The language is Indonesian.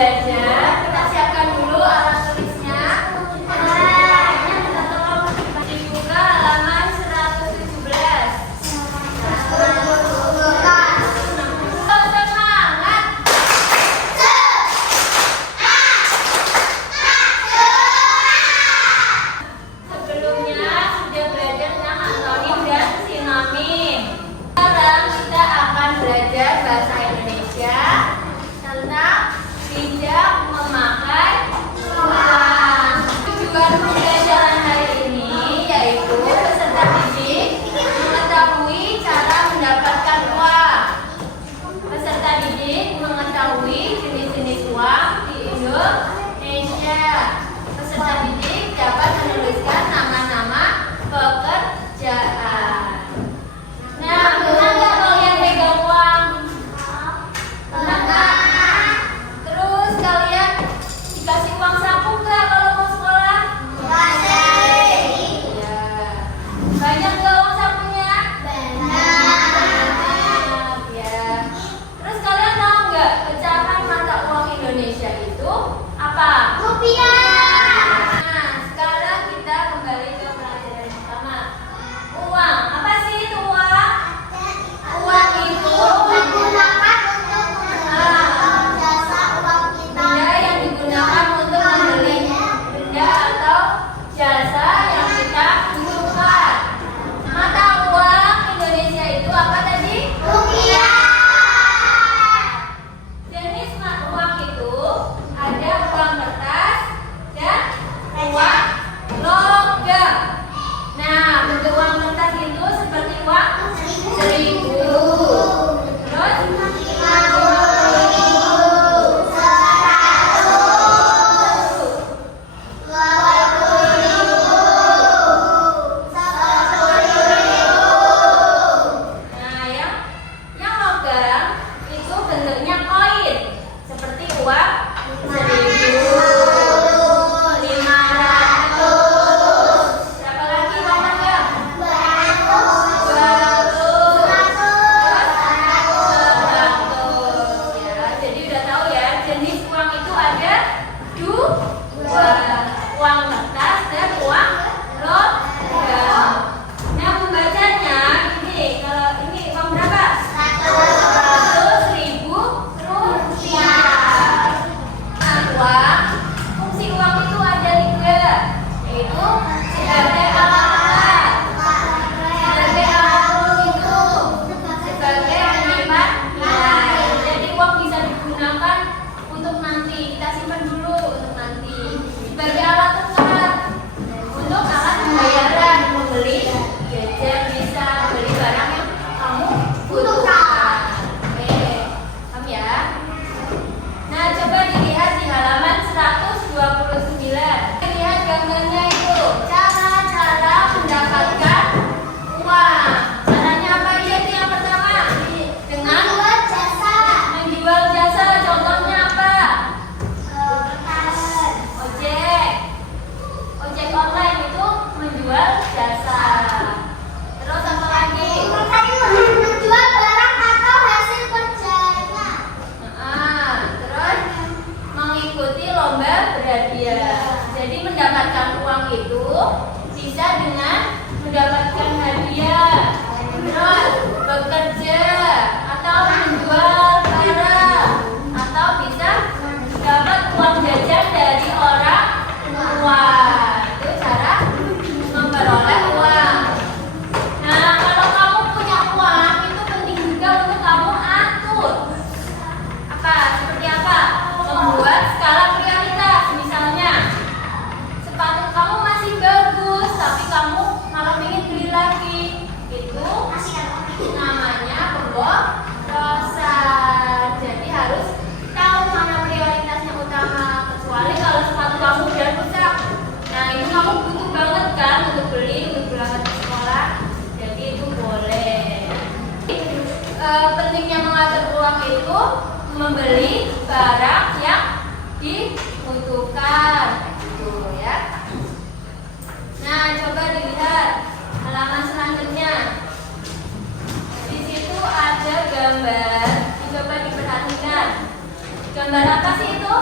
belajar, kita siapkan dulu alat tulisnya. Dibuka halaman 117. Semangat! Sebelumnya sudah belajar tentang antonim dan sinonim. Sekarang kita akan belajar bahasa Indonesia tentang bijak memakai uang. Tujuan pembelajaran hari ini yaitu peserta didik mengetahui cara mendapatkan uang. Peserta didik mengetahui jenis-jenis uang di Indonesia. Peserta didik dapat menuliskan nama-nama pekerjaan. Nah, pernah nggak kalian pegang uang? Pernah nggak? Terus kalian dikasih uang saku nggak kalau mau sekolah? Iya. Banyak nggak uang sakunya? Banyak. Ya. Terus kalian tahu nggak pecahan mata uang Indonesia itu apa? Nah, sekarang kita kembali ke pelajaran pertama. Uang. Apa sih itu uang? Uang itu benda yang digunakan untuk membeli benda atau jasa yang kita butuhkan. Mata uang Indonesia itu apa tadi? Jenis uang itu ada uang kertas dan uang logam. Nah, bentuk uang kertas itu seperti uang 1.000. Terus 50.000. Nah, yang logam itu bentuknya koin seperti uang 1.000, 500. Berapa lagi uang logam? 200. Ya, jadi udah tahu ya, jenis uang itu ada dua, uang kertas dan uang logam. Nah, membacanya ini, kalau ini uang berapa? 100.000 rupiah. Nah, uang, fungsi uang itu ada 3, yaitu sebagai alat, sebagai alat penghitung, sebagai penyimpan nilai. Jadi uang bisa digunakan untuk nanti, kita simpan dulu untuk nanti. Sebagai alat tukar, untuk alat pembayaran, membeli jajan, bisa beli barang yang kamu butuhkan. Oke, paham ya? Nah, coba dilihat di halaman 129. Lihat gambarnya itu, cara-cara mendapatkan uang. Caranya apa aja itu yang pertama? Dengan menjual jasa. Contohnya apa? Ojek online itu menjual jasa. Terus apa lagi? Terus mengikuti lomba berhadiah. Jadi mendapatkan uang itu bisa dengan mendapatkan hadiah. Terus bekerja atau menjual barang, atau bisa dapat uang jajan dari orang tua. Itu cara memperoleh uang. Nah, kalau kamu punya uang itu penting juga untuk kamu atur. Apa? Seperti apa? Membuat skala prioritas. Misalnya, sepatu kamu masih bagus, tapi kamu malah ingin beli lagi. Itu namanya pemborosan. Jadi harus tahu mana prioritasnya utama. Kecuali kalau sepatu kamu udah rusak. Nah, ini kamu butuh banget kan untuk beli, untuk berangkat ke sekolah. Jadi itu boleh. Pentingnya mengatur uang itu membeli barang yang dibutuhkan, gitu ya. Nah, coba dilihat halaman selanjutnya. Di situ ada gambar, coba diperhatikan. Gambar apa sih itu?